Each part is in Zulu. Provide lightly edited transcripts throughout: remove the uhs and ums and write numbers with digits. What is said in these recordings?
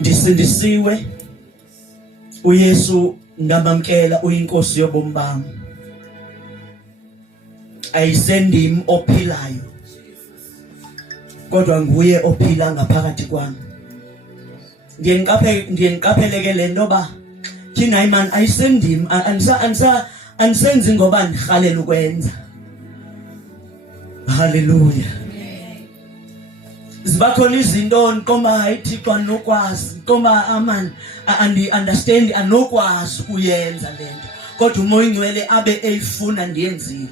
Ndisindisiwe uYesu ndamamkela uyinkosi yobomi bami. Ayisendimi ophilayo kodwa nguye ophila ngaphakathi kwami. Ndiyenqapheleke lento ba thina imani ayisendimi ansenzi ngoba ndihalela ukwenza. Hallelujah. Zibakhona izinto nkomba hayithi anokwazi nkomba amani understand anokwazi kuyenza lento kodwa umoya ingcwele abe eyifuna ndiyenzile.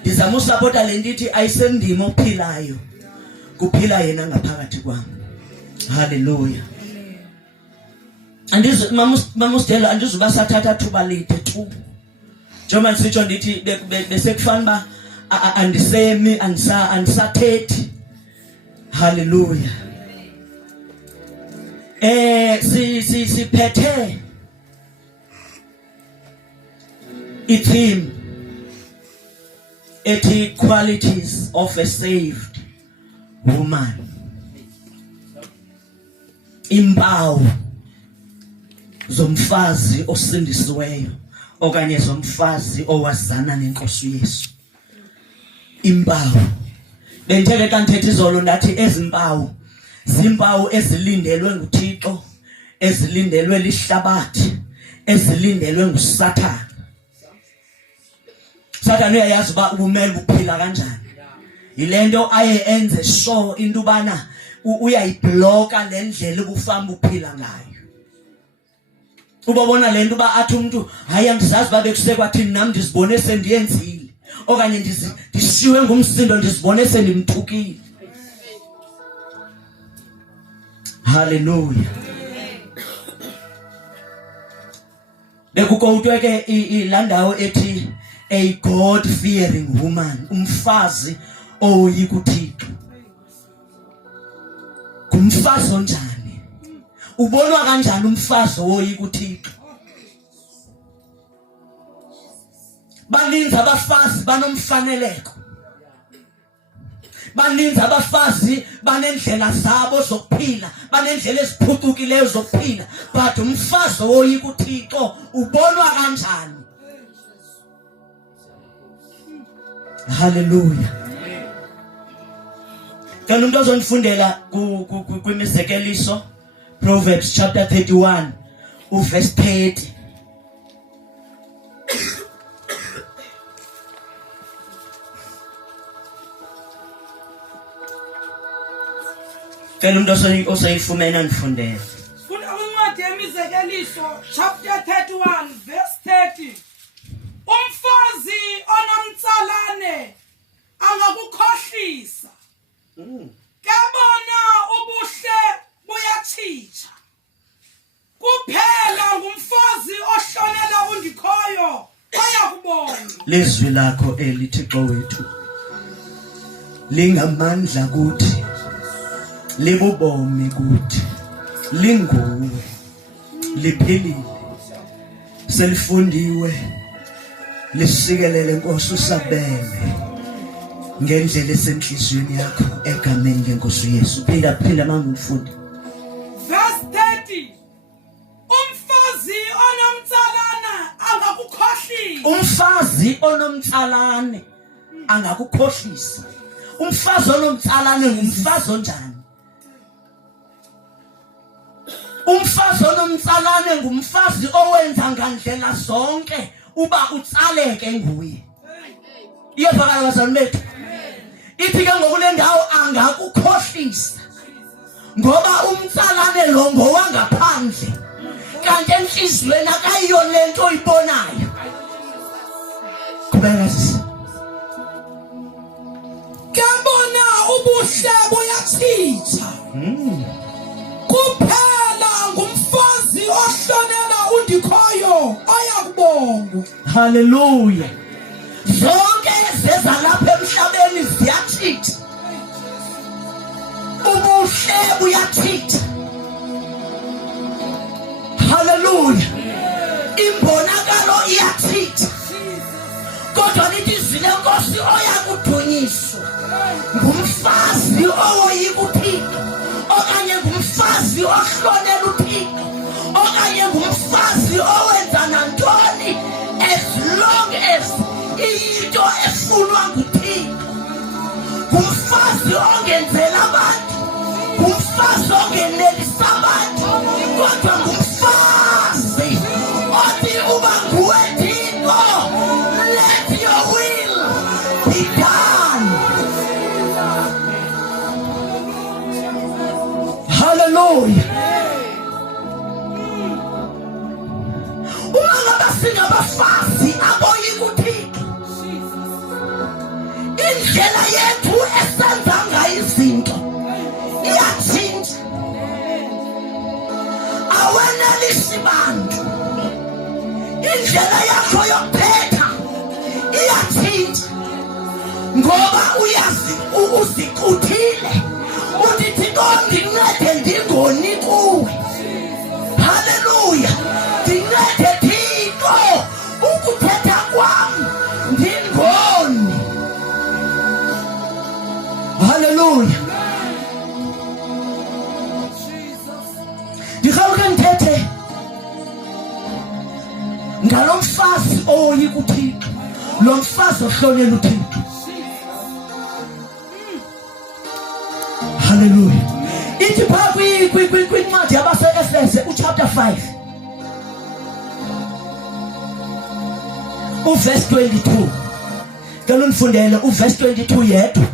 Ndizama usupporta le ndithi ayisendimi ophilayo kuphila yena ngaphakathi kwami. Hallelujah. Mama uStella andizuba sathatha thuba lide tu. Njengoba sitsho ndithi besekufana ba andisemi andisathethi. Hallelujah. Siphethe i-theme ethi qualities of a saved woman. Impawu zomfazi osindisiweyo okanye zomfazi owazana nenkosi uYesu. Impawu benteke kanthethi izolo ndathi ezimpawu zimpawu ezilindelwe nguThixo, ezilindelwe lihlabathi, ezilindelwe nguSathane. Sathane uyayazi uba ubumele buphila kanjani. Yilento aye enze sure into bana uyayibloka le ndlela ubufamba uphila ngayo. Ubabona lento ba athi umuntu hayi andizazi babe kusekwathini nami ndizibone sendiyenzile okanye ndishiwe ngumsindo ndizibone sendimthukile. Hallelujah. Bekukotwe ke ilandawo ethi a God fearing woman, umfazi oyikuThixo. Kumfazi onjani? Ubonwa kanjani umfazi oyikuThixo? Baninzi abafazi banomfaneleko. Baninzi abafazi banendlela zabo zokuphila, banendlela eziphucukileyo zokuphila, but umfazi oyikuThixo ubonwa kanjani? Hallelujah. Kanti umuntu ozonifundela kwimizekeliso Proverbs chapter 31 verse 30. Kanti umuntu osayifumena nifundele. Funda uncwadi yemizekeliso chapter 31 verse 30. Umfazi onomtsalane angakukhohlisa. Kabona ubuhle buyachitsha. Kuphela ngumfazi ohlonela undikhoyo bayakubona. Lizwi lakho eliThixo wethu lingamandla kuthi, libubomi kuthi, linguwe, liphilile, selifundiwe, lisikelele Nkosi usabele ngendlela esenhliziyweni yakho egameni lenkosi uYesu. Phinda mama ufunde. Verse 30. Umfazi onomtsalana angakukhohlisa. Umfazi onomtsalane angakukhohlisa. Umfazi onomtsalane ngumfazi onjani? Umfazi onomtsalane ngumfazi owenza ngandlela zonke uba utsaleke nguye. Iyavakala bazalwane bethu. Ithi ke ngokule ndawo angakukhohlisa ngoba umtsalane lo ngowangaphandle kanti enhliziyweni akayiyo lento oyibonayo. Kubeka sisi. Kabona ubuhle buyachitha. Kuphela ngumfazi ohlonela undikhoyo ayakubonga. Hallelujah. Zonke ezeza lapha emhlabeni ziyachitha. Ubuhle buyachitha. Hallelujah. Imbonakalo iyachitha. Kodwa lithi izwi lenkosi oyakudunyiswa ngumfazi owoyikuThixo ofunwa nguThixo, ngumfazi ongenzela abantu, ngumfazi ongenelisa abantu, kodwa ngumfazi othi uba nguwe Thixo, let your will be done. Hallelujah. Uma ngabe singabafazi aboyika uThixo, indlela yethu esenza ngayo izinto iyatshintsha. Awenelisi bantu, indlela yakho yokuphetha iyatshintsha, ngoba uyazi uzikuthile uthi Thixo ngincede ndingoni kuwe. Hallelujah. Ndincede Thixo ukuthetha kwami ndingoni. Hallelujah. Ndikhaluke ndithethe ngalo mfazi owoyika uThixo, lo mfazi ohlolela uThixo. Hallelujah. Ithi phaa kwincwadi yabase-Efese uchapter 5 uverse 22. Ngicela undifundele uverse 22 yedwa.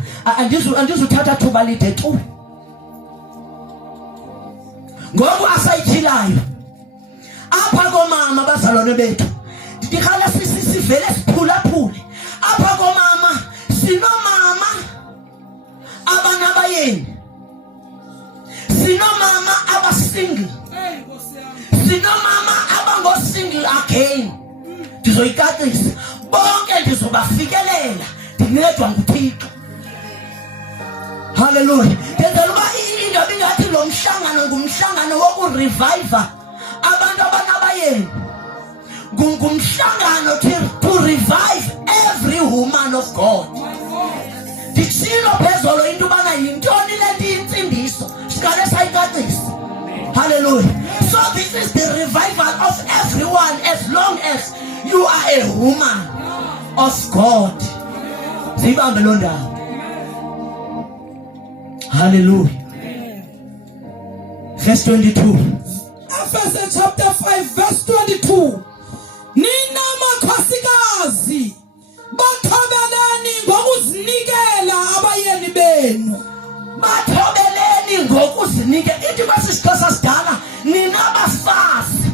Andizuthatha thuba lide tu. Ngoku asayithilayo apha komama bazalwane bethu, ndikhala sivele siphulaphule. Apha komama sinomama abanabayeni, sinomama abasingle, sinomama abango-single again. Ndizoyicacisa bonke, ndizobafikelela, ndincedwa nguThixo. Hallelujah. Ndenzela uba indaba ingathi lo mhlangano ngumhlangano wokureviva abantu abanabayeni, ngumhlangano to revive every woman of God. Nditshilo phezolo into ubana yintoni le nto iyintsindiso, sikale sayicacisa. Hallelujah. So this is the revival of everyone, as long as you are a woman of God. Zibambe lo ndawo. Hallelujah. Verse 22. Ephesians chapter 5 verse 22. Nina makhosikazi, bathobeleni ngokuzinikela abayeni benu. Bathobeleni ngokuzinikela. Ithi kwasisixhosa sidala, nina bafazi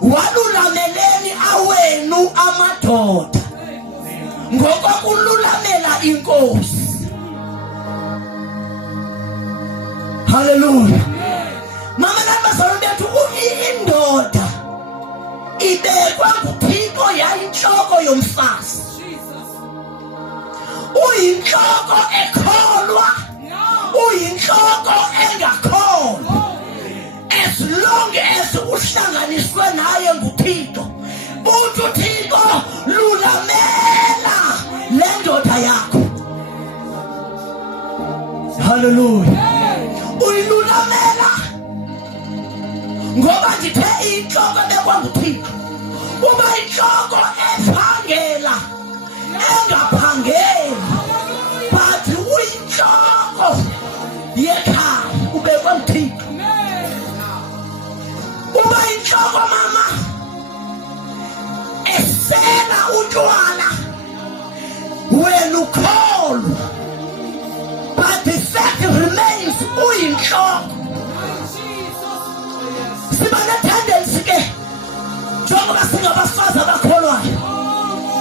walulameleni awenu amadoda ngokokululamela inkosi. Hallelujah. Mama nabazalwane bethu, indoda ibekwa nguThixo yayinhloko yomfazi. Uyinhloko ekholwa, uyinhloko engakholwa. As long as uhlanganiswe naye nguThixo, uthi uThixo lulamela le ndoda yakho. Hallelujah. Uyilulamela ngoba ndithe inhloko ebekwa nguThixo, uba inhloko ephangela engaphangeli, but uyinhloko yekhaya ubekwa nguThixo. Uba inhloko mama esela utywala, wena ukholwa, but the fact remains uyinhloko. Siba ne-tendency ke njengoba singabafazi abakholwayo,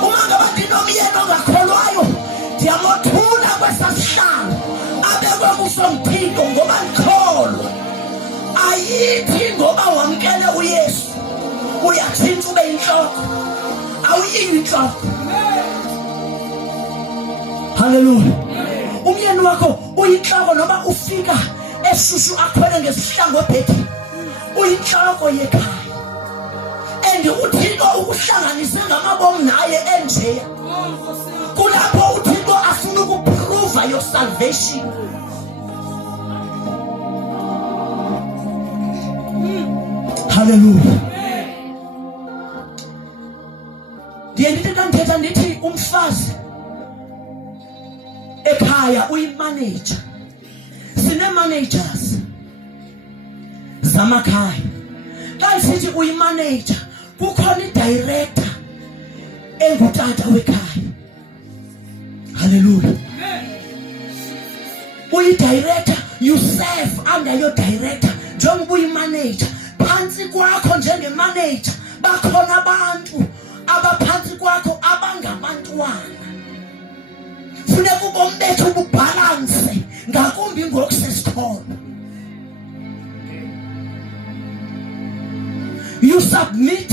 uma ngabe ndinomyeni ongakholwayo, ndiyamothula kwesasihlalo abekwe kuso nguThixo ngoba ndikholwa. Ayithi ngoba wamkele uYesu uyatshintsha ube yinhloko, awuyiyi inhloko. Hallelujah. Umyeni wakho uyinhloko noma ufika esishushu akhwele ngesihlangu ebhedini, uyinhloko yekhaya. And uThixo ukuhlanganise ngamabomu naye enjeya, kulapho uThixo afuna ukuprove your salvation. Hallelujah. Ndiye ndithi xa ndithetha ndithi umfazi ekhaya uyimanager. Sine managers zamakhaya. Xa sithi uyimanager, kukhona idirector engutata wekhaya. Hallelujah. Uyi-director, you serve under your director. Njengoba uyimanager, phansi kwakho njengemanager bakhona abantu abaphansi kwakho abangabantwana. Funeka ubomi bethu bubhalanse, ngakumbi ngokusesikolo. You submit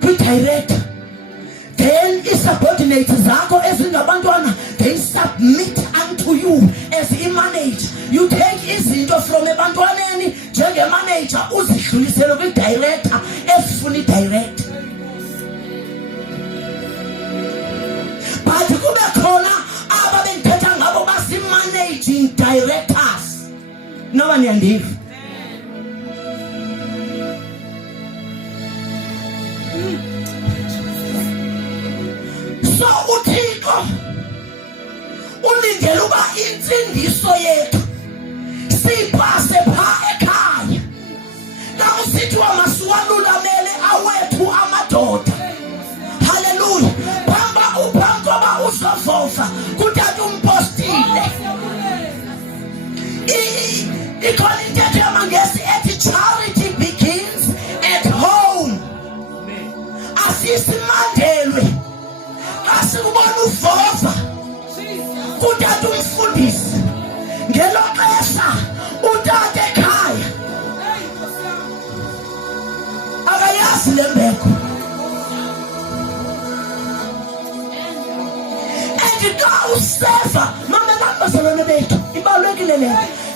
kwi-director, then i-subordinates zakho ezingabantwana, they submit unto you as i-manager. You take izinto from ebantwaneni njenge-manager uzidlulisele kwi-director efuna i-director. But kube khona aba bengithetha ngabo basi-managing directors. Noba niyandiva? So uThixo ulindele uba intsindiso yethu siyipase pha ekhaya. Na usithiwa masiwalulamele awethu amadoda. Hallelujah. Phambi koba uzovova kuthatha umpostile. Ikhona intetho yamaNgesi ethi charity begins at home. Asisimandelwe. Asikubona uvova kuthatha umfundisi. Ngelo xesha utata ekhaya akayazi le mbeko. Xa useva, mama bazalwane bethu, ibalulekile le.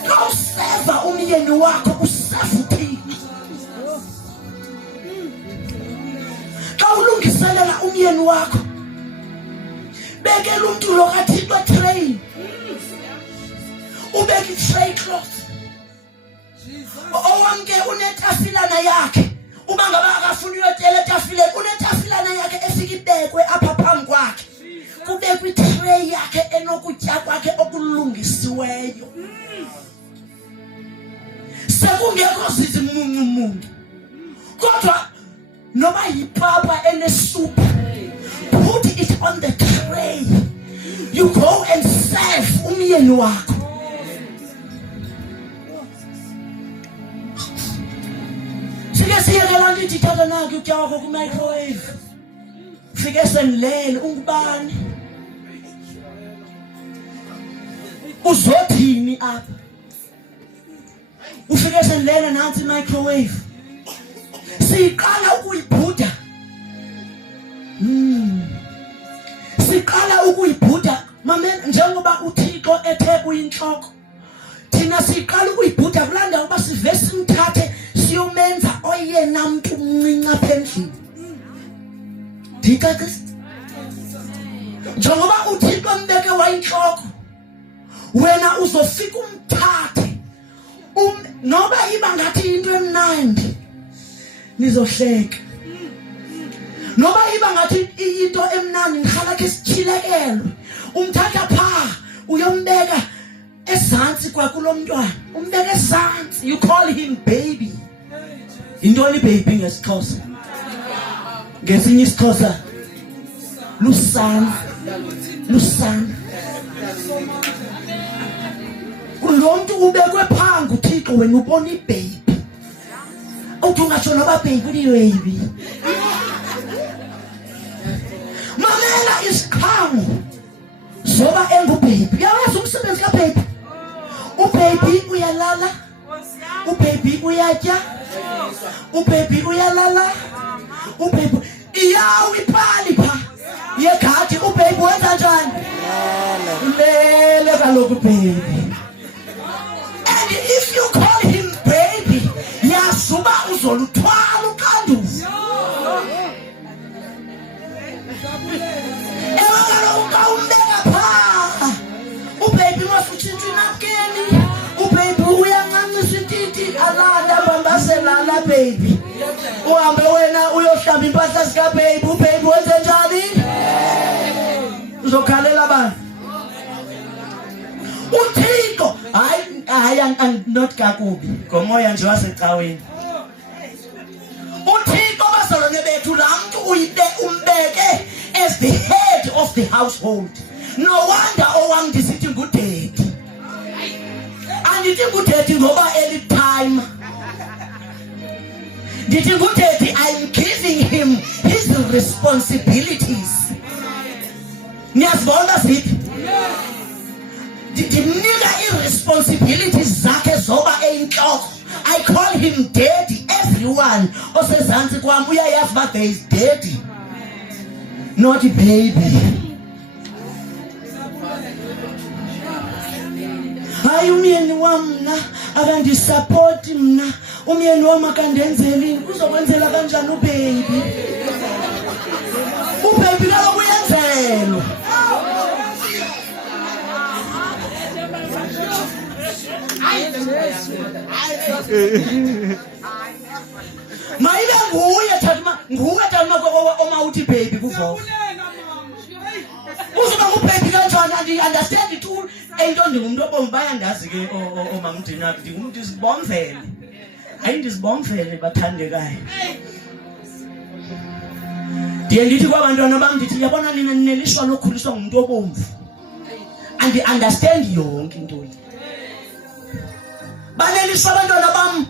Xa useva umyeni wakho useva uThixo. Xa ulungiselela umyeni wakho, bekela umuntu lo kaThixo etray. Ubeke i-tray cloth. Owamke unetafilana yakhe. Uba ngaba akafuna uyotela etafileni, unetafilana yakhe efika ibekwe apha phambi kwakhe. Kubekwe i-tray yakhe enokutya kwakhe okulungisiweyo. Sekungekho zizimuncumuncu. Kodwa noba yipapa enesoup, put it on the tray. You go and serve umyeni wakho. Sike siyekela nto ithatha nakho ukutya kwakho ku-microwave. Fike sendilele ungubani. Uzothini apha? Ufike sendilele nansi i-microwave. Siqala ukuyibhuda. Siqala ukuyibhuda. Mamela njengoba uThixo ethe uyinhloko. Thina siqala ukuyibhuda kulanda uba sive simthathe siyomenza oyena muntu umncinci apha endlini. Ndicacisa. Njengoba uThixo mbeke wayinhloko, wena uzofika umthathe. Noba iba ngathi into emnandi, nizohleka. Noba iba ngathi into emnandi, ngihlala ke sichilekelwe. Umthatha pha, uyombeka ezantsi kwakulo mntwana. Umbeka ezantsi. You call him baby. Intoni baby ngesiXhosa? Ngesinye isiXhosa lusana. Lusana. Lo muntu ubekwe phansi uThixo wena ubona ibaby. Uthi ungasho noba baby uyibaby. Mamela isiqhango zoba engubaby. Yawazi umsebenzi kababy. Ubaby uyalala. Ubaby uyatya. Ubaby uyalala. Ubaby iyawi pali pha. Yegadi ubaby wenza njani? Lele kaloku baby. And if you call him baby, yasuba uzoluthwala ukanduza. Umbeka pha. Ubaby masutshintsha inapkeni. Ubaby uyancancisa ititi alala bambaselala baby. Uhambe wena uyohlamba impahla zika baby. Ubaby wenze njani? Uzokhalela abantu. uThixo hayi not kakubi ngomoya nje wasecaweni. uThixo bazalwane bethu la muntu umbeke as the head of the household. No wonder owangisithi ngudaddy. Andithi ngudaddy ngoba any time. Ndithi ngudaddy, I'm giving him his responsibilities. Niyazibona zithi? Ndimnika i-responsibilities zakhe zoba eyinhloko. I call him daddy. Everyone osezantsi kwam uyayazi uba there is daddy, not baby. Hayi umyeni wam mna akandisupport mna, umyeni wam akandenzeli, uzokwenzela kanjani ubaby? Ubaby kaloku uyenzelwa. Mayibe nguye thatha oma uthi baby kuvo. Uzoba ngubaby kanjani? Andi-understand it all. Into ndingumuntu obomvu bayandazi ke omama uDinaki, ndingumuntu isibomvele. Hayi ndisibomvele bathandekayo. Ndiye ndithi kwabantwana bam ndithi yabona nina ninelishwa lokhuliswa ngumuntu obomvu. Andi-understand yonke into le. Banelishwa abantwana bam.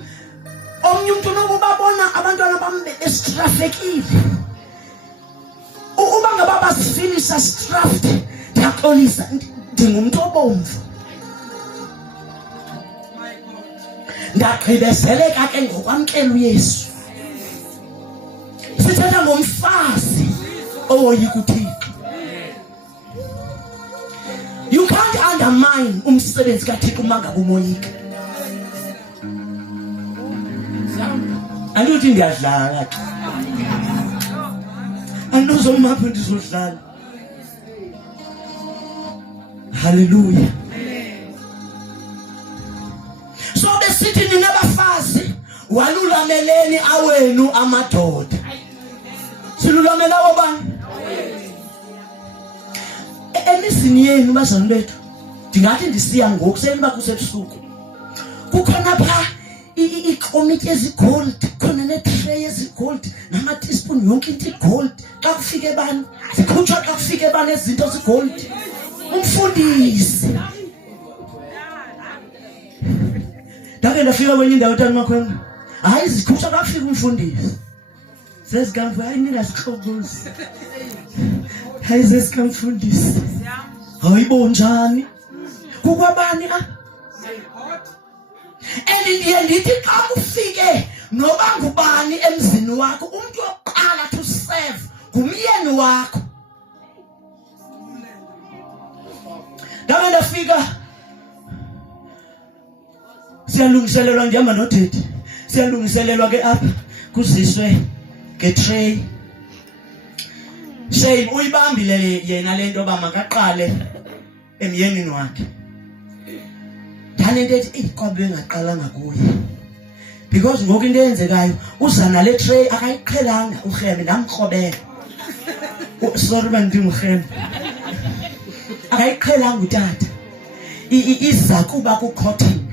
Omnye umuntu nokubabona abantwana bam bestrafekile. Uba ngaba basifinisha straffed, ndiyaxolisa ndingumuntu obomvu. Ndagqibezeleka ke ngokwamkela uYesu. Sithetha ngomfazi owoyika uThixo. You can't undermine umsebenzi kaThixo uma ngabe umoyika. Andithi ndiyadlala ke. Andizomapha ndizodlala. Hallelujah. So besithi nina bafazi walulameleni awenu amadoda. Silulamela obani? Emisini yenu bazalwane bethu. Ndingathi ndisiya ngoku seniba kusebusuku. Kukhona pha ikomityi ezigold, khona netray ezigold, nama-teaspoon yonke into igold. Xa kufike bani zikhutshwa, xa kufike bani ezinto zigold. Umfundisi. Ndake ndafika kwenye indawo uTata Makhwenga. Hayi zikhutshwa xa kufika umfundisi. Sezikamvu hayi ningazixhobozi. Hayi sezikamfundisi. Hayibo njani? Kukwabani ndiye ndithi xa kufike noba ngubani emzini wakho, umuntu oqala to serve ngumyeni wakho. Ndake ndafika siyalungiselelwa ndihamba nodade. Siyalungiselelwa ke apha kuziswe ngetray. Shame uyibambile yena lento ba makaqale emyenini wakhe. Ndane ntethi kwabe ngaqalanga kuye. Because ngoku into eyenzekayo uza nale tray akayiqhelanga uRheme, ndamkrobela. Sorry bandimrheme. Akayiqhelanga utata. Iza kuba ku cotton.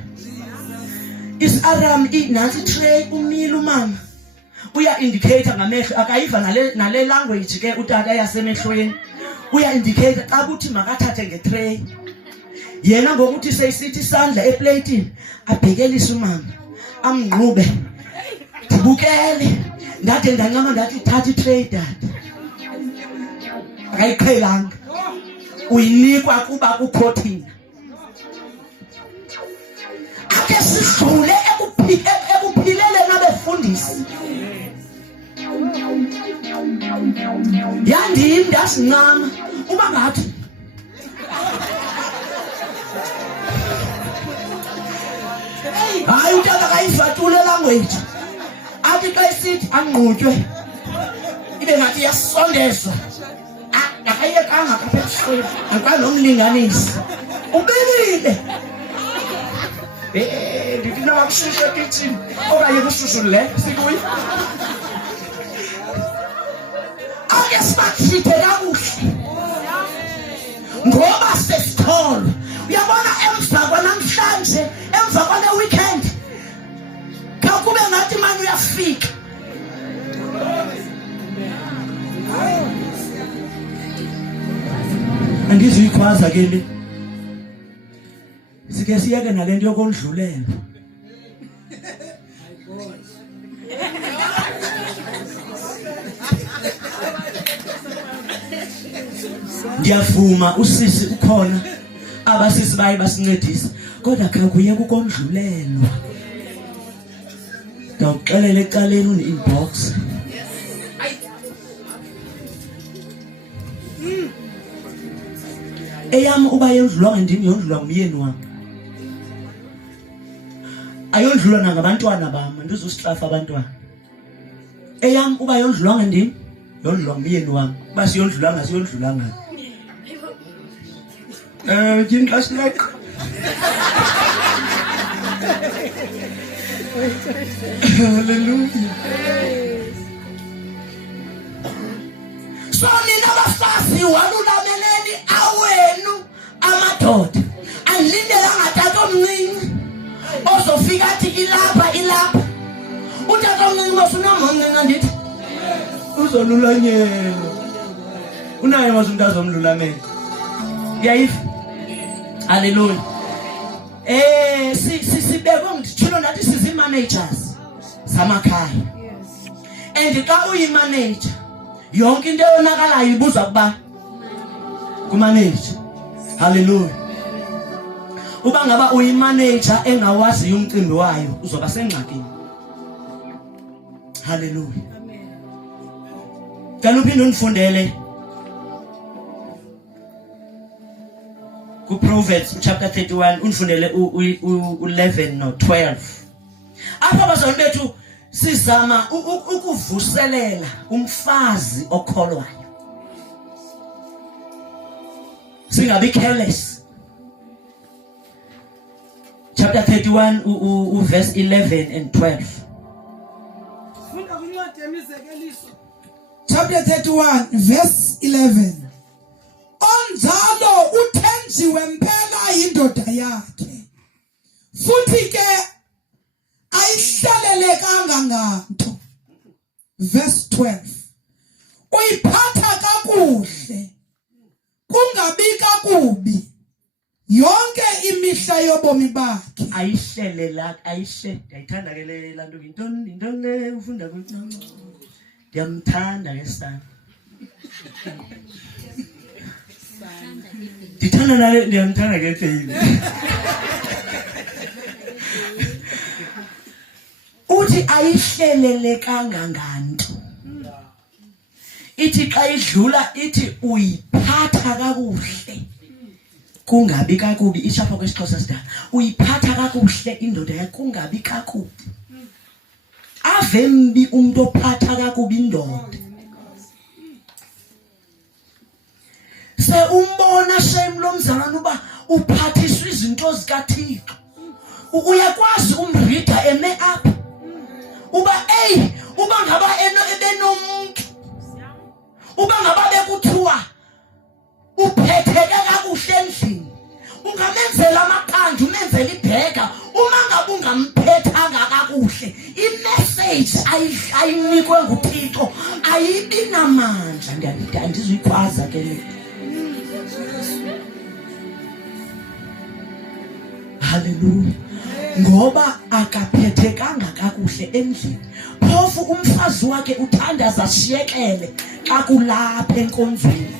Is aram nansi tray umile umama. Uya indicator ngamehlo, akayiva nale language ke utata yasemehlweni. Uya indicator xa kuthi makathathe ngetray. Yena ngokuthi seyisithi isandla eplatini abhekelise umama amngqube. Ndibukele ndade ndancama ndathi thatha itray dad. Akayiqhelanga. Uyinikwa kuba kukhothina. Ake sidlule ekuphilele nabefundisi. Yandim ndasincama uba ngathi hayi utata kayivatule language. Athi xa isithi angqutywe ibe ngathi iyasondezwa. Akayekanga kapha ebusweni akanomlinganisi. Ubilile. Ndithi noba kushushu ekitshini okanye kushushu le sikuyi. Ake sibakhiphe kakuhle ngoba sesitholo. Uyabona nje emva kwale weekend kube ngathi manje uyafika. Angizikhwaza ke le. Sike siyeke nalento yokondlulela. Ngiyavuma usisi ukhona abasisi baye basincedisa kodwa akuyeke ukondlulelwa. Ngixelele ecaleni une inbox. Eyami uba yendlulwa ngendimi yondlulwa ngumyeni wami. Ayondlulwa nangabantwana bami ndizostrafa abantwana. Eyami uba yondlulwa ngendimi yondlulwa ngumyeni wami. Basi yondlulwa ngasiyondlulwa ngani. Ngiyinqasileka. Hallelujah. So nina bafazi walulameleni awenu amadoda. Alindela ngatata omncinci ozofika athi ilapha. Utata omncinci bafuna mama ndithi uzolulanyelwa. Unaye mazumntu azomlulamela. Yayifa. Hallelujah. Sibekwe ngitshilo nathi sizi managers zamakhaya. And xa uyi-manager yonke into eyonakalayo ibuzwa kuba kumanager. Hallelujah. Uba ngaba uyi-manager engawazi umcimbi wayo uzoba sengxakini. Hallelujah. Kanti uphinde undifundele Proverbs chapter 31 undifundele u11 no 12. Apha bazalwane bethu sizama ukuvuselela umfazi okholwayo. Singabi careless. Chapter 31 verse 11 and 12. Funda kwincwadi yemizekeliso. Chapter 31 verse 11. Onjalo uthenjiwe mpela indoda yakhe futhi ke ayihlalelekanga nganto. Verse 12. Uyiphatha kakuhle kungabi kakubi yonke imihla yobomi bakhe. Ayithanda ke le lanto intoni le ufunda kuthi ndiyamthanda ke sana. Ndithanda nale ndiyamthanda ke David. Uthi ayihlelelekanga nganto. Ithi xa idlula ithi uyiphatha kakuhle kungabi kakubi. Ishapha kwesiXhosa sidala uyiphatha kakuhle indoda yakhe kungabi kakubi. Ave mbi umuntu ophatha kakubi indoda. Se umbona shame lo mzalwane uba uphathiswa izinto zikaThixo. Uyakwazi umrida eme up. Uba uba ngaba ebenomuntu. Uba ngaba bekuthiwa uphetheke kakuhle endlini. Ungamenzela amaqanda, umenzela ibhega. Uma ngabe ungamphethanga kakuhle, imessage ayinikwe nguThixo ayibi namandla. Ndizuyikwaza ke le. Hallelujah. Ngoba akaphethekanga kakuhle endlini. Phofu umfazi wakhe uthandaza shiyekele xa kulapha enkonzweni.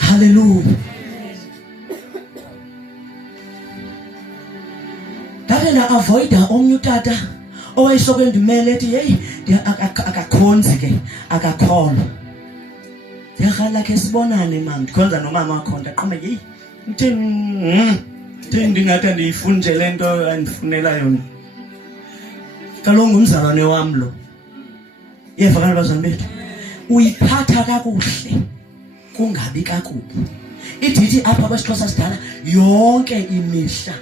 Hallelujah. Dade na avoida omnye utata owayesokwendimele ethi hey akakhonzi ke akakholwa. Yakhala ke sibonane mama ndikhonza nomama wakho ndaqhuma hey uthini ndingathi andiyifuni le nto andifunela yona. Kaloku ngumzalwane wami lo. Yevakala bazalwane bethu uyiphatha kakuhle kungabi kakubi. Idithi apha kwesiXhosa sidala yonke imihla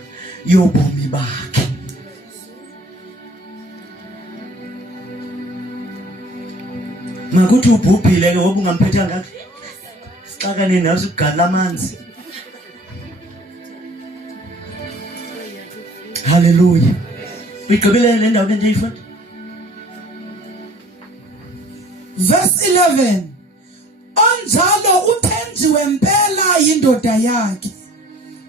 yobomi bakhe. Makuthi ubhubhile ke ngoba ungamphethanga xakane nawe sigala amanzi. Hallelujah. Uyigqibile le ndawo bendiyifunda. Verse 11. Onjalo uthenjiwe impela yindoda yakhe.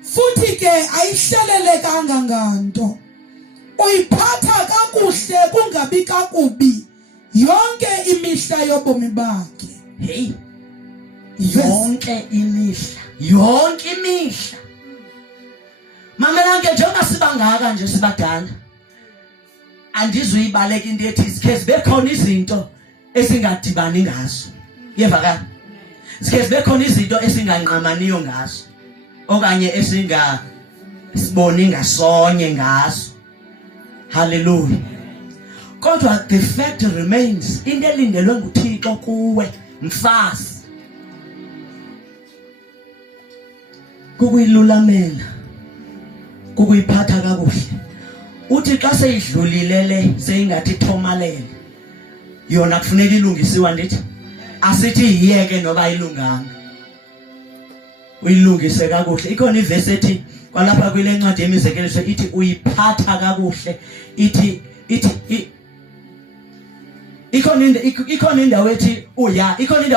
Futhi ke ayihlelelekanga nganto. Uyiphatha kakuhle kungabi kakubi yonke imihla yobomi bakhe. Hey. Yonke imihla. Mamela ke njengoba sibangaka nje sibadala. Andizuyibaleka into ethi sikhe bekhona izinto esingadibani ngazo. Yevakala. Sikhe bekhona izinto esinganqamaniyo ngazo. Okanye siboni ngasonye ngazo. Hallelujah. Kodwa the fact remains, into elindelwe nguThixo kuwe mfazi kukuyilulamela, kukuyiphatha kakuhle. Uthi xa seyidlulile le seyingathi thomalele, yona kufuneka ilungisiwa ndithi. Asithi yiyeke noba ayilunganga, uyilungise kakuhle. Ikhona ivesi ethi kwalapha kwile ncwadi yemizekeliso ithi uyiphatha kakuhle. Ikhona indawo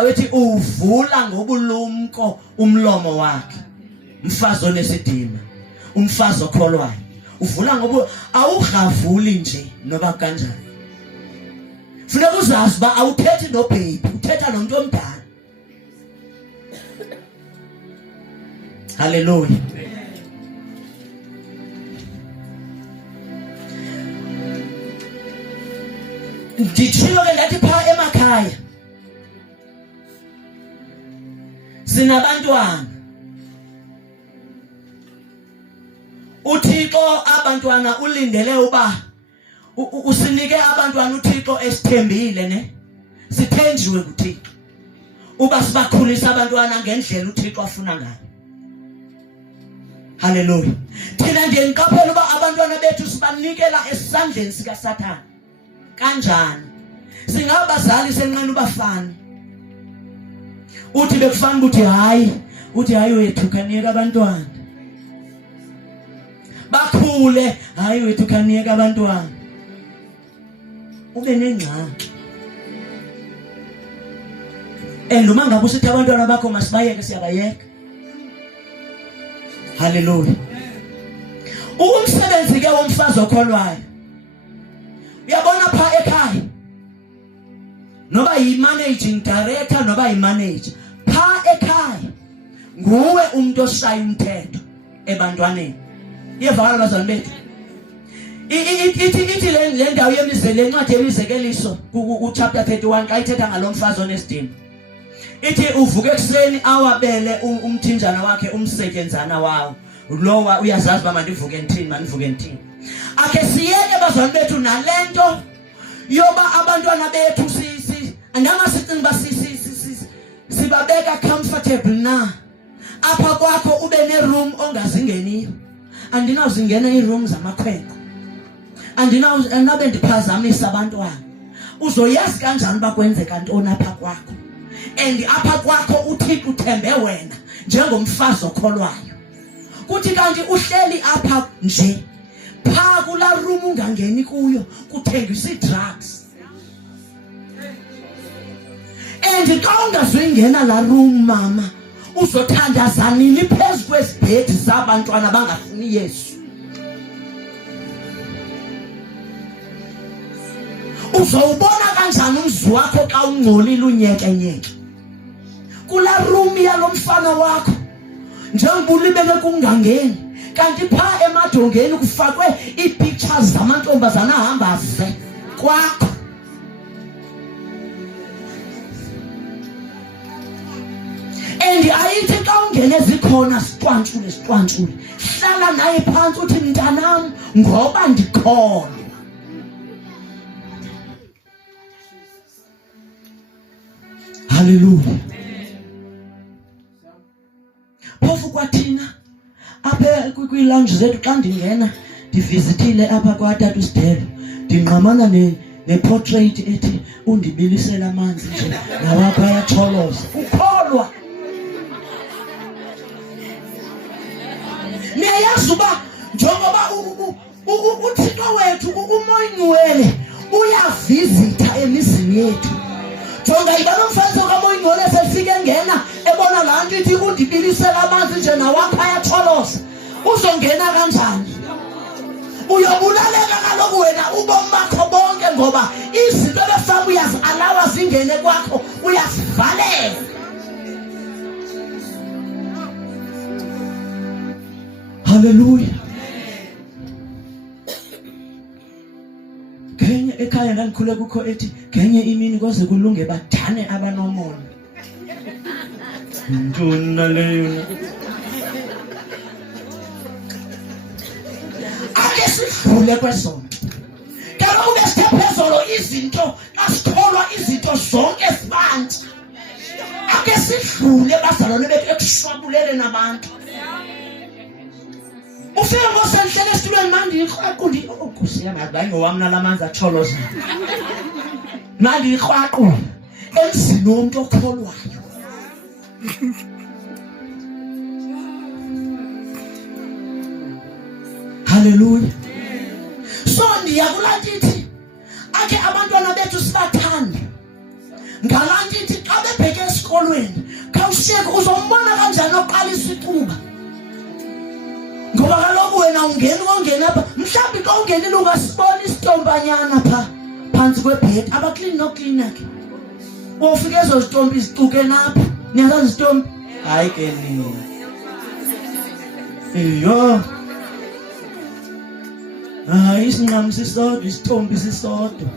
ethi uvula ngobulumko umlomo wakhe. Mfazi onesidima, umfazi okholwayo, uvula awugravuli nje noba kanjani. Funeka uzazi uba awuthethi nobhebi, uthetha nomuntu omdala. Hallelujah. Nditshilo ke ngathi pha emakhaya sinabantwana. uThixo abantwana ulindele uba usinike abantwana uThixo esithembile ne. Sithenjiwe kuThixo uba sibakhulisa abantwana ngendlela uThixo afuna ngayo. Hallelujah. Thina ndiye ngiqaphela uba abantwana bethu sibanikela esandleni sika Sathane. Kanjani? Singabazali senqena ubafana. Uthi bekufana uthi hayi wethu kaniyeka abantwana. Bakhule, hayi wethu kaniyeka abantwana. Ube nengxaki. Uma ngabe usithi abantwana bakho masibayeke siyabayeka. Hallelujah. Umsebenzi ke womfazi okholwayo. Uyabona pha ekhaya. Noba yi-managing director noba yi-manager. Pha ekhaya. Nguwe umuntu oshaya umthetho ebantwaneni. Iyevakala bazalwane bethu. Ithi le ndawo lencwadi yemizekeliso chapter 31 xa ithetha ngalomfazi onesidima. Ithi uvuke ekuseni awabele umthinjana wakhe umsetyenzana wawo. Lowa uyazazi uba mandivuke ndithini. Akhe siyeke bazalwane bethu nalento yoba abantwana bethu andamasicinga uba sibabeka comfortable na. Apha kwakho ube neroom ongazingeniyo. Andinawuzingena iiroom zamakhwenkwe. Andinabe ndiphazamisa abantwana. Uzoyazi kanjani uba kwenzeka ntoni apha kwakho. And apha kwakho uThixo uthembe wena njengomfazi okholwayo. Kuthi kanti uhleli apha nje. Pha kula room ungangeni kuyo kuthengiswa drugs. And xa ungazuyingena la room mama uzothandaza nini phezu kwezibhedi zabantwana bangafuni Yesu. Uzowubona kanjani umzi wakho xa ungcolile unyekenyeke kula room yalomfana wakho njengoba ulibele kungangeni. Kanti pha emadongeni kufakwe iipictures zamantombazana ahamba ze kwakho. And ayithi xa ungene zikhona siqwantshule. Hlala naye phansi uthi mntanam ngoba ndikholwa. Hallelujah. Phofu kwathina apha kwi-lounge zethu xa ndingena ndivizithile apha kwaTata uSidelo ndingqamana ne-portrait ethi undibilisela amanzi nje nawapha ayacholoza. Ukholwa. niyayazi uba njengoba uThixo wethu umoya ingcwele uyavizitha emizini yethu. Jonga ibona umfazi kamoya ingcwele sefike engena ebona laa nto ithi undibilisela amanzi nje nawapha ayatholosa. Uzongena kanjani? Uyobulaleka kaloku wena ubomi bakho bonke ngoba izinto ebefana uyazi-alawa zingene kwakho uyazivalela. Hallelujah. Ngenye ekhaya ndandikhule kukho ethi ngenye imini koze kulunge badane abanomona. Ntoni naleyo? Ake sidlule kwesona. Kaloku besithe phezolo izinto asikholwa izinto zonke zibantu. Ake sidlule bazalwane bethu ekushwabulele nabantu. Ufike ngosenhlele esitulweni manje iqhaquli okusi yamabayi ngowami nalamanzi atholoza. Manje iqhaquli emzini womuntu okholwayo. Hallelujah. So ndiyakulantithi ake abantwana bethu sibathande. Ngalantithi xa bebheke esikolweni khawusheke uzombona kanjani oqalisa ituba. Ngoba kaloku wena ungena apha mhlawumbi xa ungenile ungasibona isitompanyana phansi kwebhedi abaklini noklina ke. Ufike ezo zitompi zicuke napha. Niyazazi izitompi? Hayi ke nina. Iyo. Isinqamu sisodwa, isitompi sisodwa.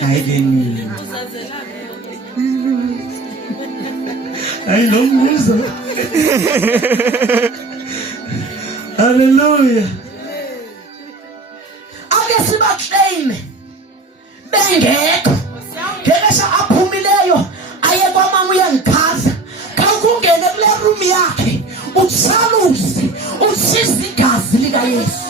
Hayi ke nina. Hayi lo mbuzo. Hallelujah. Ake sibakleyime bengekho. Ngelesha aphumileyo aye kwamama uyangikhaza. Khawukungene kule room yakhe utsaluze usize igazi lika Yesu.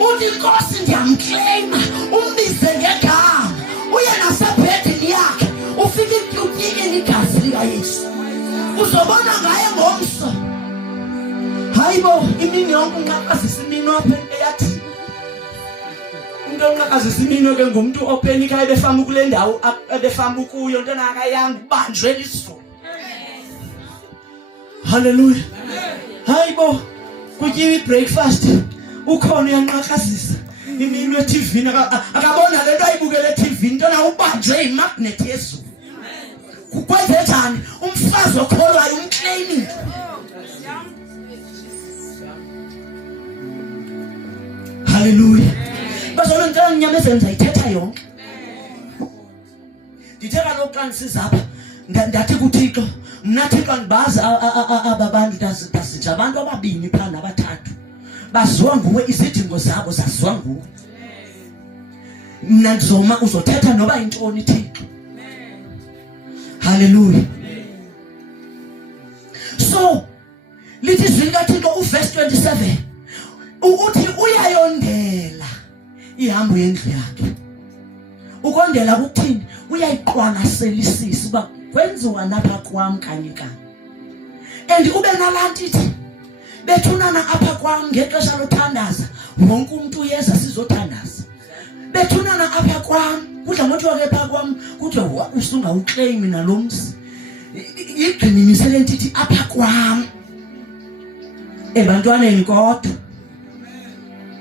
Uthi Nkosi ndiyamkleyima umbize ngegama. Uye nasebhedini yakhe ufike utyikile igazi lika Yesu. Uzobona ngaye ngomso. Hayibo imini yonke unqaqazisa imino apha eyathi. Umuntu onqaqazisa imino ke ngumuntu opheni ekhaya befamba kule ndawo ebefamba kuyo into nakayanga ubanjwe lisizulu. Hallelujah. Hayibo kutyiwa breakfast ukhona uyanqaqazisa imino eTV akabona lento ayibukele eTV into na ubanjwe imagnet yesu. Kukwenze njani umfazi okholwayo umclaiming. Hallelujah. Bazolo ngicela nginyamezele ngizayithetha yonke. Ndithetha lokuqala sizapha ndathi kuThixo mna Thixo ndibazi ababantu dasitsha abantu ababini phana abathathu. Baziwa nguwe izidingo zabo zaziwa nguwe. Mna ngizoma uzothetha noba intoni Thixo. Hallelujah. So lithi izwi likaThixo uverse 27 uthi uyayondela ihambo yendlu yakhe. Ukondela kuthini? Uyayiqwalaselisisa uba kwenziwa napha kwam kanye kanye. And ube nalantithi bethunana apha kwam ngexesha lothandaza wonke umuntu uyeza sizothandaza. Bethunana apha kwam kudla ngothi wake apha kwam kuthiwa usungawuclaim nalomsi. Igqininisele ntithi apha kwam. Ebantwaneni kodwa.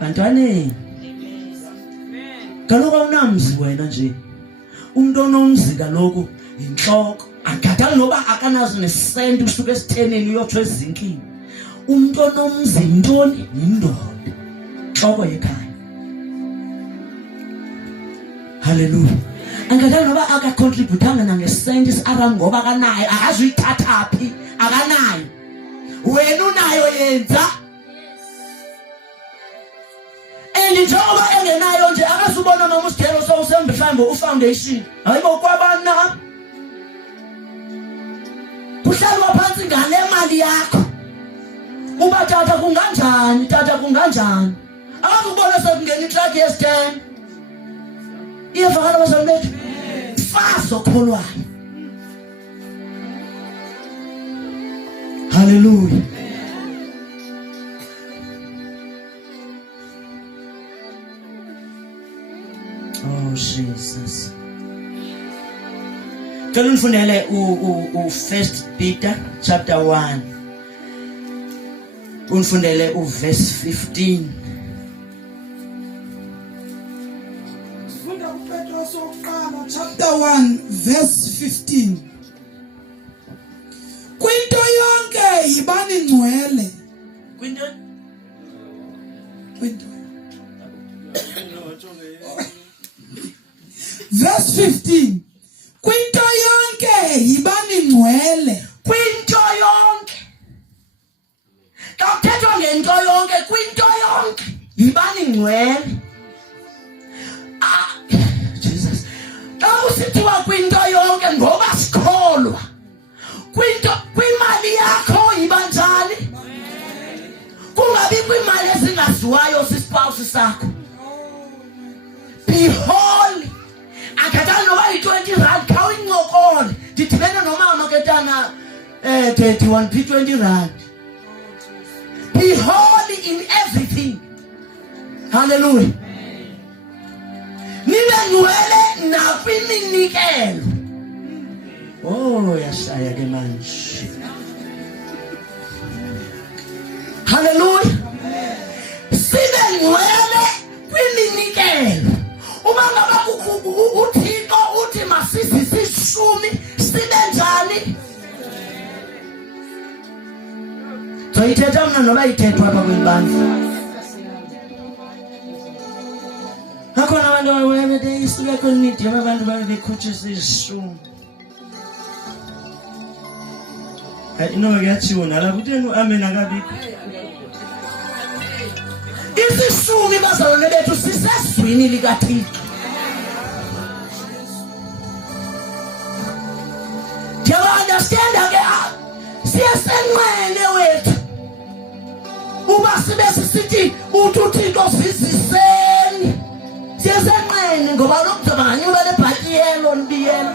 Bantwaneni. Kaloku awunamzi wena nje. Umuntu onomzi kaloku inhloko. Akadali noba akanazo nesenti usuke esitheneni uyotsho ezinkini. Umuntu onomzi intoni? Yindoda. Inhloko yekhaya. Hallelujah. Angadali noba akacontributanga nangesenti isara ngoba akanayo akazuyithatha phi akanayo. Wena unayo yenza. Njengoba engenayo nje akasubona noma usidelo sowusembe mhlambe ufoundation. Hayibo kwabana. Kuhlalwa phansi ngale mali yakho. Uba tata kunganjani? Tata kunganjani? Akubona sekungena itrack ye10. Iyavakala bazalwane. Faso kholwayo. Hallelujah. Jesus. Cela undifundele u 1 Peter chapter 1. Undifundele u verse 15. Funda uPetros oqala chapter 1 verse 15. Kwinto yonke yibani ngcwele. Kwinto Verse 15. Kwinto yonke yibani ngcwele. Kwinto yonke. Xa kuthethwa ngento yonke, kwinto yonke yibani ngcwele. Jesus. Xa kusithiwa kwinto yonke ngoba sikholwa. Kwimali yakho yiba njani? Kungabi kwimali ezingaziwayo sispouse sakho. Be holy. Akadali noba yi-20 rand kha uyincokole. Ndidibene nomama ketana 31p 20 rand. Be holy in everything. Hallelujah. Nibe ngcwele nakwiminikelo. Oh, yashaya ke manje. Hallelujah. Sibe ngcwele kwiminikelo. Uma ngaba uThixo uthi masizise isishumi sibe njani? So ithetha mna noba ithethwa apha kwibandla. Hakhona abantu ababebede isuke konidi abantu babe bekhutshisa izishumi. No kuyachiwo nala kutheni uamen akabikho. Isishumi bazalwane bethu sisezwini likaThixo. Understand ke siyasenqene wethu. Uba sibe sisithi uThixo siziseni. Siyasenqene ngoba lokuzaba nganyuba lebhatiyelo nibiyela.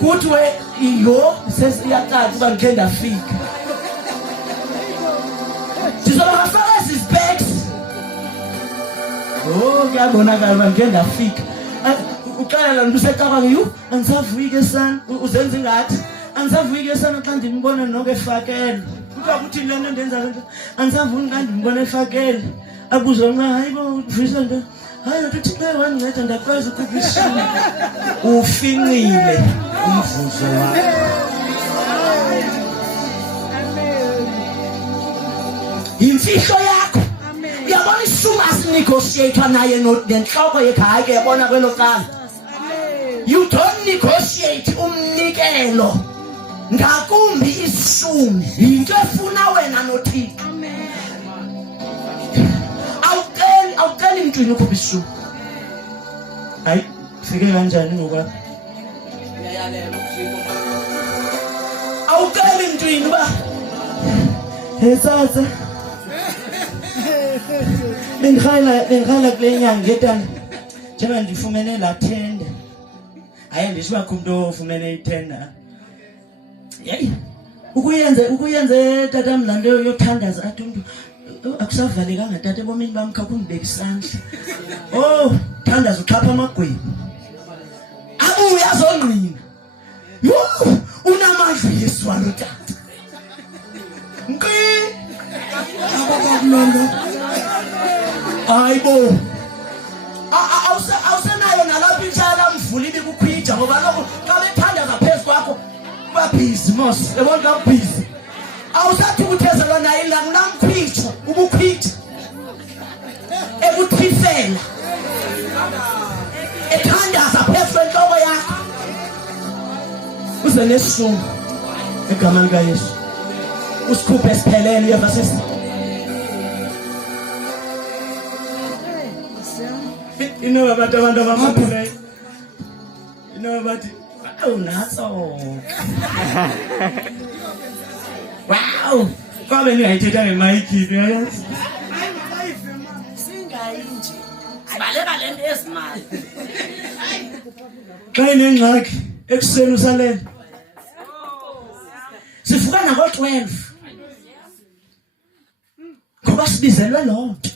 Kuthi we iyo sesiyaqala kuba ngike ndafika. Sizoba faka sispecs. Oh, kuyabonakala uba ngike ndafika. Uqala la ngisekaba ngiyo angisavuki esana uzenza ingathi angisavuki esana xa ndimbona noke efakele. Kuthiwa kuthi le nto ndenza lento angisavuki xa ndimbona efakele. Abuzo nqa hayibo uvisa nto. Hayi uthi xa wanginceda ndakwazi ukubishini. Ufinqile umvuzo wakho. Imfihlo yakho. Uyabona isishumi asinegotiate naye nenhloko yekhaya ke yabona kwelo cala. You don't negotiate umnikelo. Ngakumbi isishumi into efuna wena noThixo. Awuceli mntwini ukhupha isishumi. Hayi fike kanjani ngoba awuceli mntwini ba hesatsa Bengikhala kule nyanga ngetana. Njengoba ndifumene la tender. Hayi ndisho umuntu ofumene itender. Hey. Ukuyenze tata mlando yothandaza athi umuntu akusavalekanga tata ebomini bami khakungibeka isandla. Oh, thandaza uxhapha amagwebu. Abuya azongqina. Yo, unamandla Yesu walo tata. Nqi. Abakulonga. Hayibo. Awusenayo nalapha inshala mvulile kukhwija ngoba lokho xa bethandaza phezu kwakho babhizi mos ebona babhizi. Awusathi ukuthezelwa naye ngamkhwitsho ubukhwitha. Ekuthifela. Ethandaza phezu kwenhloko yakho. Uze nesishumi egama lika Yesu. Usikhuphe siphelele uyeva sisi. Abantu abamkhululayo. Bathi awu naso. Wow. Kwabe ngiyayithetha ngemike yayazi. Hayi mabayive mama. Singayinje. Sibaleka lento ezimali. Xa inengxaki ekuseni usalele. Sifuka nako 12. Ngoba sibizelwe lonto.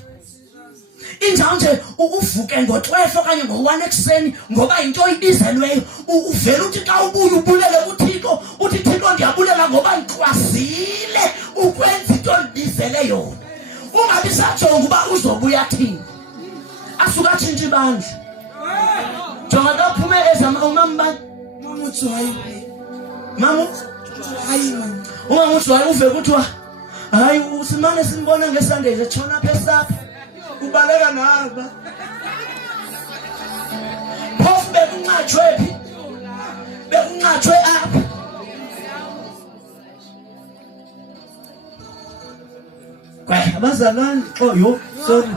injawu nje uvuke ngo12 okanye ngo1 ekseni ngoba into ibizelweyo uvela uthi xa ubuye ubulele uThixo uthi Thixo ndiyabulela ngoba ngikwazile ukwenza into libizele yona ungabi sajonga uba uzobuya thini asuka thinta ibandla jonga kaphume ezama umambani mama uJoy mama hayi mama uma uJoy uve kuthiwa hayi usimane simbona ngeSunday etshona phesapha ubaleka naba phofu bekunqatshwe phi bekunqatshwe apha kwaye abazalwane yo sorry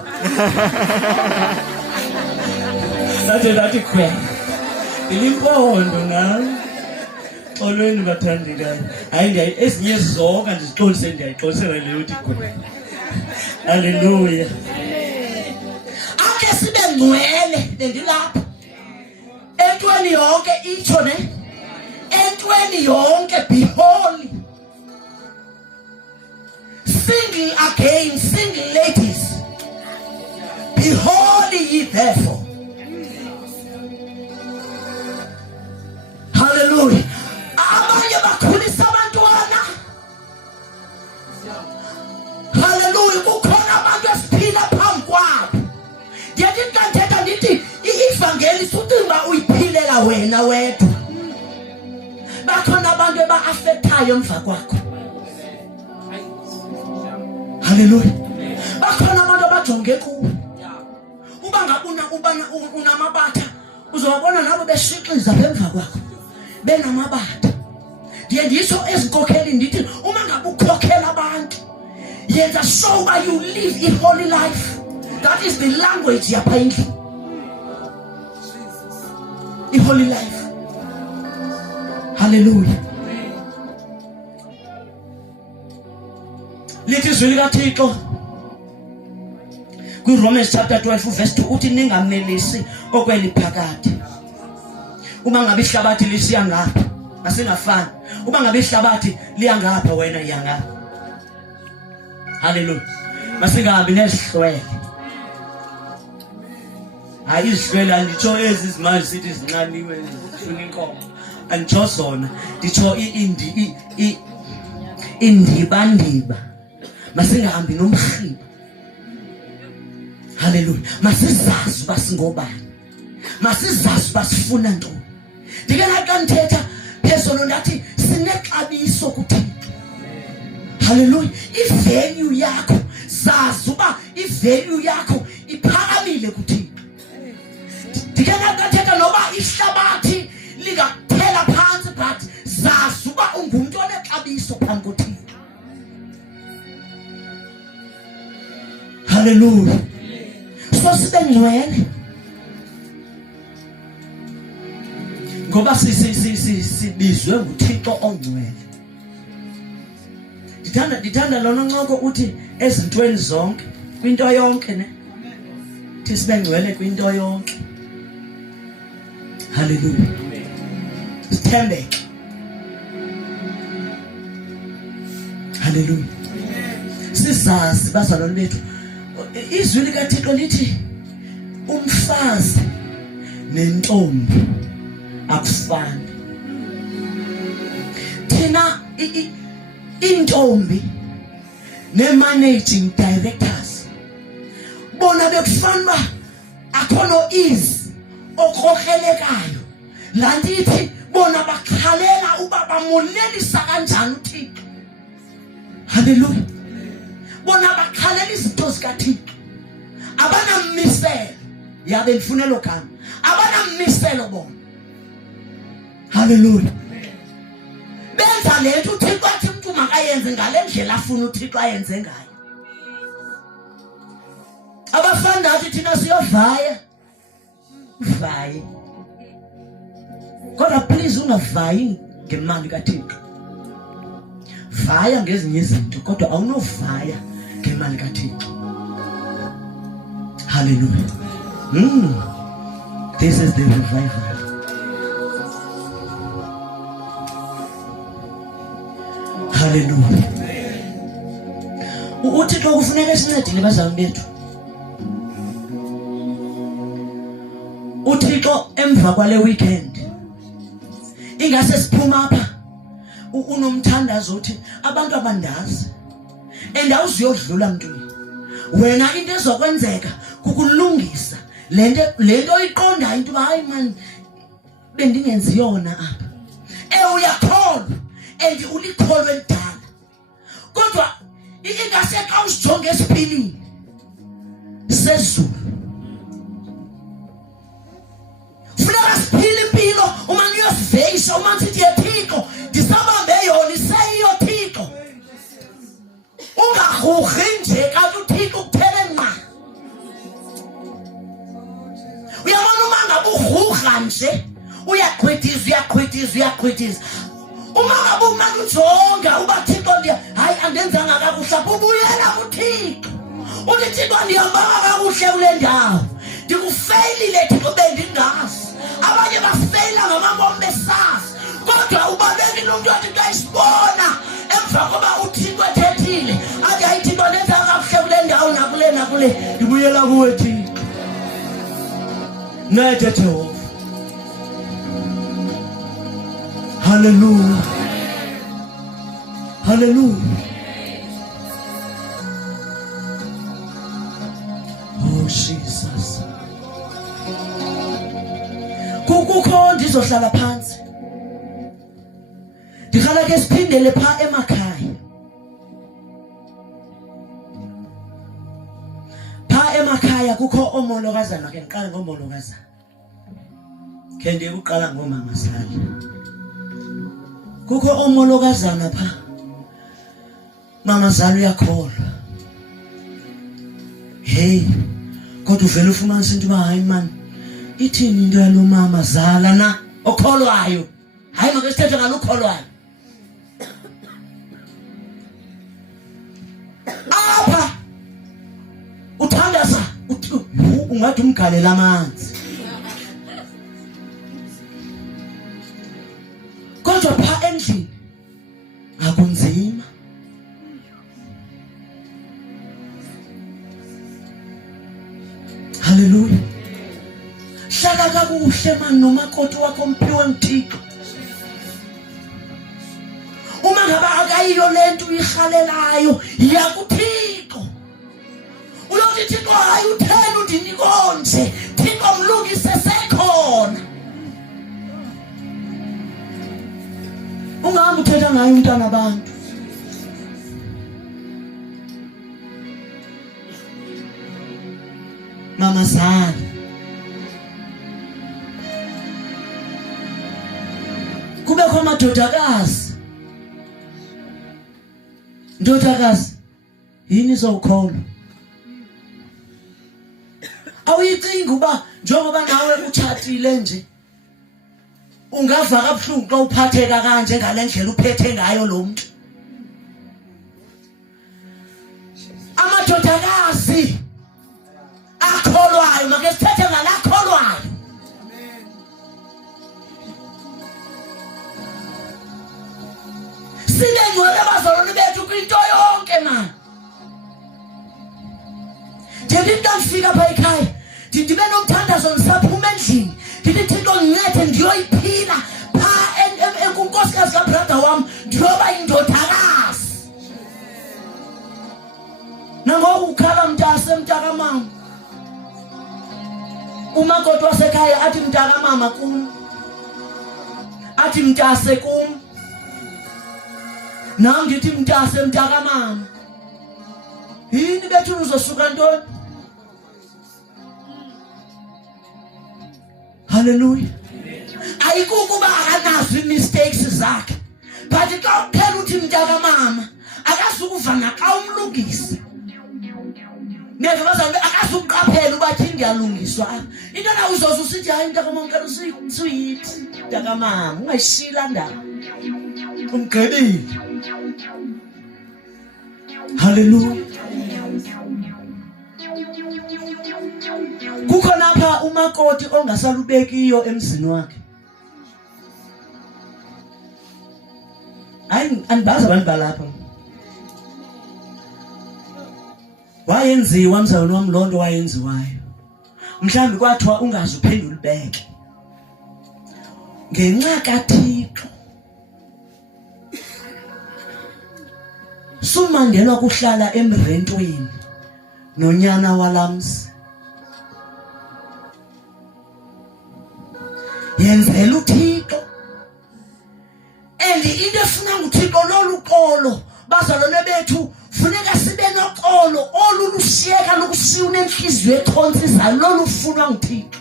nathi khwe ilimpondo nawe xolweni bathandekayo hayi ezinye zonke ndizixolise ndiyayixolisela leyo uthi khwe haleluya ake sibe ngcwele bendilapha entweni yonke itsho ne entweni yonke be holy single again single ladies be holy ye therefore hallelujah abanye bakhulisa abantwana hallelujah kukhona abantu esiphila phambi kwabo ndiyathi kanthetha ndithi ivangeli sucinga uyiphilela wena wedwa bakhona abantu eba-affectayo emva kwakho hallelujah bakhona abantu abajonge kuwe uba ngabuna unamabatha uzobabona nabo beshixiza emva kwakho benamabatha ndiye ndisho ezinkokheli ndithi uma ngabe ukhokhela abantu yenza sure that you live a holy life. That is the language yapha endlini. A holy life. Hallelujah. Lithi izwi likaThixo Romans chapter 12 verse 2 uthi ningamnelisi okweliphakade. Uma ngabe ihlabathi lisiya ngapha asingafani. Uma ngabe ihlabathi liya ngapha wena yanga. Hallelujah. Masingahambi nesihlwele. Hayi izihlwele anditsho ezizimanje sithi izinqaniwe zifuna inkomo. Anditsho zona nditsho indiba. Masingahambi nomhliba. Hallelujah. Masizazi basingobani. Masizazi basifuna ntoni. Ndike nakanthetha phezolo ndathi sinexabiso kuThixo. Hallelujah. Ivalue yakho zazi uba ivalue yakho iphakamile kuThixo. Ndike nakanthetha noba ihlabathi lingakuthela phansi but zazi uba ungumuntu onexabiso phambi kuThixo. Hallelujah. So sibe ngcwele ngoba sibizwe nguThixo ongcwele. Ndithanda lona ncoko uthi ezintweni zonke kwinto yonke ne thi sibe ngcwele kwinto yonke. Hallelujah. Sithembeke. Hallelujah. Sizazi bazalwane bethu izwi likaThixo lithi umfazi nentombi akufani. Thina intombi ne-managing directors bona bekufanele akhono ease okrokrelekayo laa nto ithi bona bakhalela uba bamonelisa kanjani uThixo. Hallelujah. Bona bakhalela izinto zikaThixo abanammiselo yabe ndifunelo gama abanammiselo bona. Hallelujah. Benza lento uThixo athi umuntu makayenze ngale ndlela afuna uThixo ayenze ngayo. Abafana nathi thina siyovaya vaye kodwa please ungavayi ngemali kaThixo. Vaya ngezinye izinto kodwa awunovaya ngemali kaThixo. Hallelujah. This is the revival. Hallelujah. uThixo kufuneka sincedile bazalwane bethu emva kwale weekend ingase siphuma apha unomthandazo uthi abantu abandazi andawuziyodlula mntwini wena into ezokwenzeka kukulungisa lento oyiqondayo into hayi man bendingenzi yona apha uyakholwa and ulikholwa elidala kodwa ingase xa usijonge esipilini sezulu funeka siphile impilo uma ngiyosiveyisha uma sithi yeThixo ndisabambe yona iseyiyo Thixo ungarhurhi nje kanti uThixo ukuthele nqa uyabona uma ngabe urhurha nje uyaqhwithiza uma ngabe umane ujonga uba Thixo hayi andenzanga kakuhle ubuyela kuThixo uthi Thixo ndihambanga kakuhle kule ndawo ndikufeyilile Thixo bendingazi abanye bafeyila ngamabomu besazi kodwa ubabekile umuntu othi xa isibona emva koba uThixo ethethile athi hayi Thixo ndenzanga kakuhle kule ndawo nakule ndibuyela kuwe Thixo naye Jehova. Hallelujah. Hallelujah. Oh Jesus. Kukho ndizohlala phansi. Ndikhala ke siphindele pha emakhaya. Pha emakhaya kukho omolokazana ke ngiqala ngomolokazana. Ke ndikuqala ngomama sali. Kukho omolokazana pha. Mama zalo yakholwa. Hey, kodwa uvela ufumanisa into hayi man. Ithini into yalo mama zala na okholwayo. Hayi make sithethe ngalo ukholwayo. Apha uthandaza ungathi umgalela amanzi. Kodwa pha endlini akunzima. Hallelujah. Hlala kakuhle man nomakoti wakho mphiwe nguThixo. Uma ngabe akayiyo lento uyihalelayo yakuThixo. Uyothi Thixo hayi uthena undinikonje. Thixo mlungise sekhona. Ungahambi uthetha ngayo umntana abantu. Mama zali. Kubekho amadodakazi. Ndodakazi yini izokholwa. Awuyicinga uba njengoba nawe utshatile nje ungava kabuhlungu xa uphatheka kanje ngalendlela uphethe ngayo lo muntu. Amadodakazi akholwayo make sithethe ngalakholwayo. Sinengcwele abazalwane bethu kwinto yonke man. Ndithi ndifika pha ekhaya ndibe nomthandazo ngisaphuma endlini ndithi Thixo ngincede ndiyoyiphila pha enkunkosikazi kabrother wam ndiyoba yindodakazi. Nangoku ukhala mntaka mama. Umakoti wasekhaya athi mntaka mama kum. Athi mntase kum. Nami ngithi mntase mntaka mama. Yini bethu uzosuka ntoni? Hallelujah. Ayikukuba akanazo mistakes zakhe. But xa uphela uthi mntaka mama akasukuva naxa umlungisa. Neke bazalwane akasukuqaphela uba thi ngiyalungiswa. Into na uzosusithi hayi mntaka mama ngicela usuyithi mntaka mama ungayishila ndaba. Umgqibile. Hallelujah. Kukho lapha umakoti ongasalubekiyo emzini wakhe. Hayi andibaza abantu balapha. Wayenziwa mzalwane wami lonto wayenziwayo. Mhlambi kwathiwa ungaze uphendule ubeke. ngenxa kaThixo sumangelwa kuhlala emrentweni nonyana walamsi. Yenzela uThixo and into efuna uThixo lolu xolo bazalwane bethu funeka sibe noxolo olulushiyeka lokushiya unenhliziyo ekhonsizayo lolu funwa nguThixo.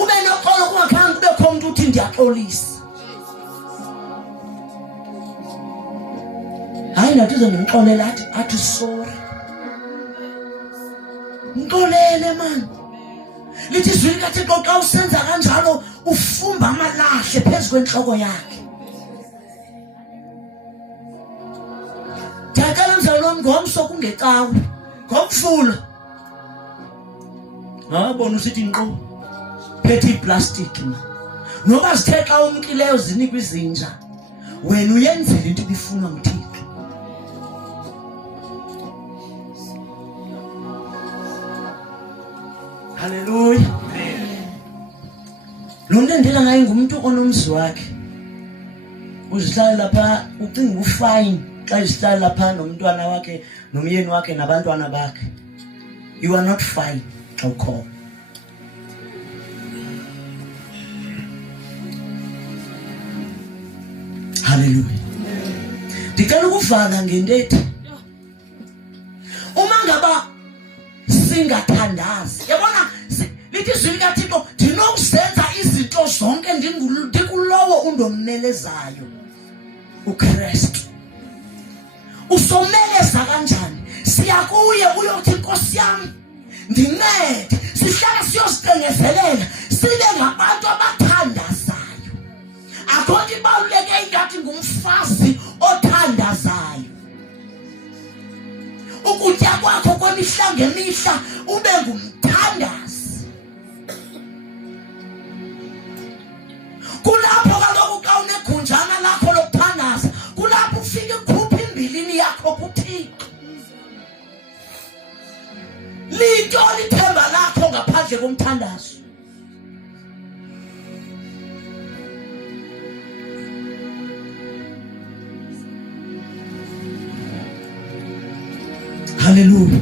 Ube noxolo kungakhange kube khona umuntu uthi ndiyaxolisa. Hayi nathi uzongixolela athi sorry. Ngixolele man. Lithi izwi likaThixo xa usenza kanjalo ufumba amalahle phezu kwenhloko yakhe. Ndiyacela mzalwane ngomso kungecawe ngomfula. Ngabona usithi nkqo phethe iplastic na. Noba sithe xa umkileyo zinikwa izinja wena uyenzile into ibifunwa nguThixo. Hallelujah. Lo muntu endela ngaye ngumuntu onomzi wakhe. Uzihlala lapha ucinga ufine xa izihlala lapha nomntwana wakhe nomyeni wakhe nabantwana bakhe. You are not fine xa ukhona. Hallelujah. Ndicela ukuvala ngento ethi uma ngaba singathandazi. Yabona lithi izwi likaThixo ndinokuzenza izinto zonke ndikulowo undomnelezayo uKristu. Usomeleza kanjani? Siyakuye uyothi Nkosi yami ndincede. Sihlala siyositengezelela sibe ngabantu abathandazayo. Akho nto ibaluleke ingathi ngumfazi othandazayo. Ukutya kwakho kwemihla ngemihla ube ngumthandazi. Kulapho kaloku xa unegunjana lakho lokuthandaza kulapho ufike ukhupha imbilini yakho kuThixo. Linto lithemba lakho ngaphandle komthandazo. Hallelujah.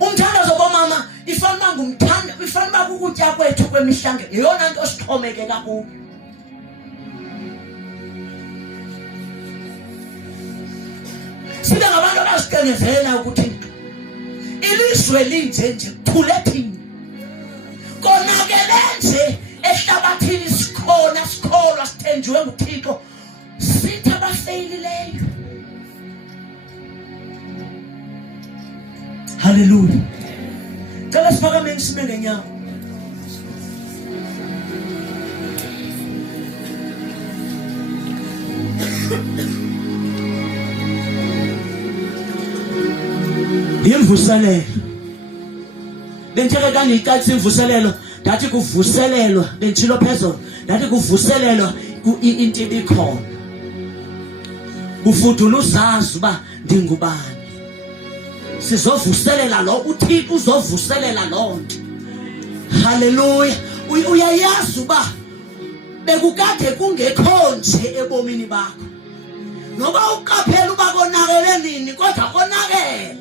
Umthandazo bomama ifanele ngumthanda ifanele ukutya kwethu kwemihlange yeyona nto sixhomekeka kuyo. Sibe ngabantu abazicengezela ukuthi ilizwe linje kuthule thina. Konakele nje ehlabathini sikholwa sithenjiwe nguThixo sithi abafeyilileyo. Hallelujah. Cela siphakame sime ngenyawo. Imvuselelo. Bentsheke kangicacisa imvuselelo, ndathi kuvuselelwa bentshilo phezulu, ndathi kuvuselelwa into ibikhona. Ufudula uzazi uba ndingubani. Sizovuselela lo uThixo uzovuselela lonke. Hallelujah. Uyayazi uba bekukade kungekho nje ebomini bakho. Noba uqaphela uba konakele nini kodwa konakele.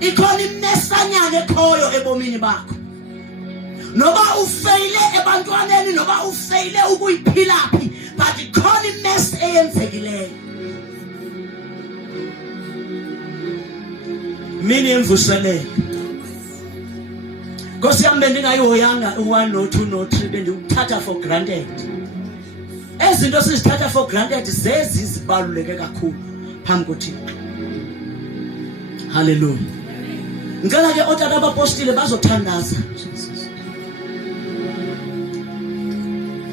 Ikhona imesanyana ekhoyo ebomini bakho. Noba ufeyile ebantwaneni noba ufeyile ukuyiphilaphi but ikhona imesi eyenzekileyo. Mini emvuselelo. Nkosi yami bendingayihoyanga u1 no2 no3 bendikuthatha for granted. Ezinto sizithatha for granted zezi zibaluleke kakhulu phambi koThixo. Hallelujah. Ngicela ke otata abapostile bazothandaza.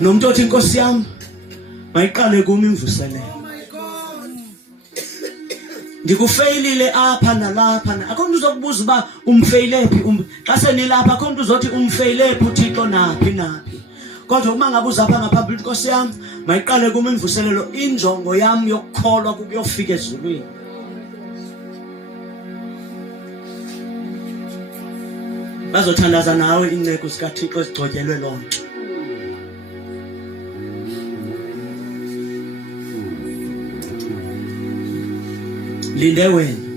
Nomuntu othi Nkosi yami mayiqale kumi imvuselelo. Ndikufeyilile apha nalapha. Akho umuntu uzokubuza uba umfeyilephi xa senilapha akho umuntu uzothi umfeyilephi uThixo naphi. Kodwa uma ngabuza apha ngaphambili Nkosi yami mayiqale kumi imvuselelo injongo yami yokukholwa kuyofika ezulwini. Bazothandaza nawe inceko zikaThixo ezigcotyelwe lonke. linde wena.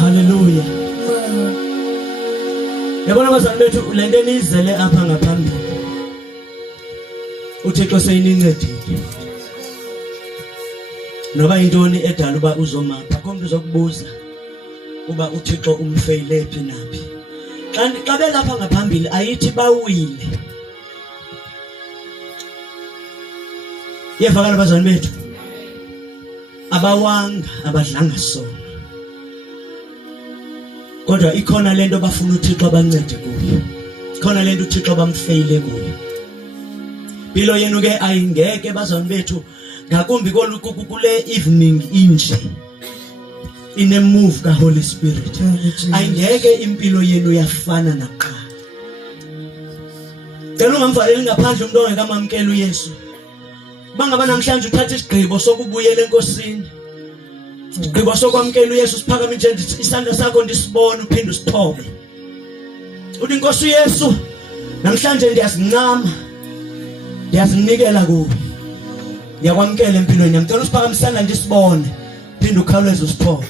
Hallelujah. Yabona bazali bethu lento enizele apha ngaphambili. uThixo seyinincedile. Noba intoni edala uba uzomapha, akho umuntu uzokubuza uba uThixo umfeyile phi naphi. Xa belapha ngaphambili ayithi bawile. Yevakala bazali bethu. Abawanga abadlanga sona. Kodwa ikhona lento bafuna uThixo abancede kuyo. Ikhona lento uThixo bamfeyile kuyo. Impilo yenu ke ayingeke bazali bethu ngakumbi kule evening inje. In a move ka Holy Spirit. Ayingeke impilo yenu yafana nakuqala. Cela ungamvaleli ngaphandle umuntu ongekamamkela uYesu. Bangaba namhlanje uthatha isigqibo sokubuyela enkosini. Isigqibo sokwamkela uYesu siphakame nje isandla sakho ndisibone uphinde usithobe. Uthi Nkosi uYesu namhlanje ndiyazincama. Ndiyazinikela kuwe. Ngiyakwamkela empilweni yami. Ngicela usiphakame isandla ndisibone. Phinde ukhawuleze usithobe.